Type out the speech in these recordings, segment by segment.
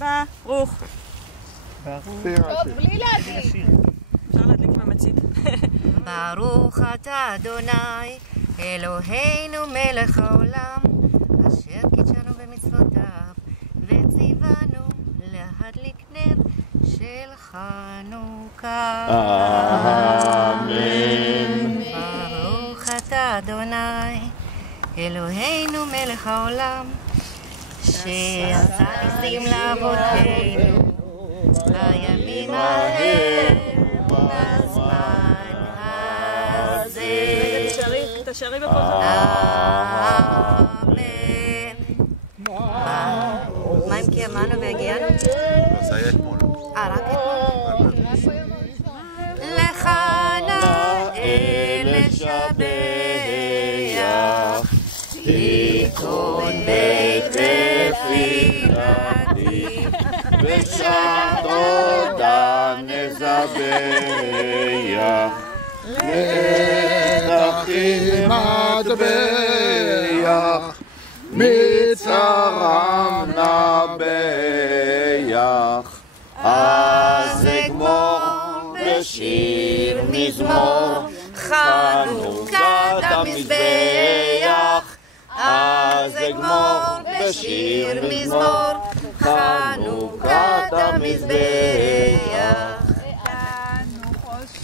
ברוך. טוב, בלי להגיד. אפשר להדליק ממצית. ברוך אתה אדוני, אלוהינו מלך העולם, אשר קידשנו במצוותיו, וציוונו להדליק נר של חנוכה. אמן. ברוך אתה אדוני, אלוהינו מלך העולם, שעשה ניסים לאבותינו, בימים ההם בזמן הזה. תשארי בכל זאת. אמן. מה אם קיימנו והגיענו? זה היה אתמול. רק אתמול? לך נאה לשבח, תיכון בית תפילתי, בשעת תודה נזבח, נתחיל מטבח, מצרם נבח, אז אגמור בשיר מזמור, חנוכת המזבח. אז אגמור בשיר מזמור, חנוכת המזבח.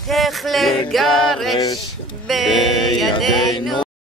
איך לגרש בידינו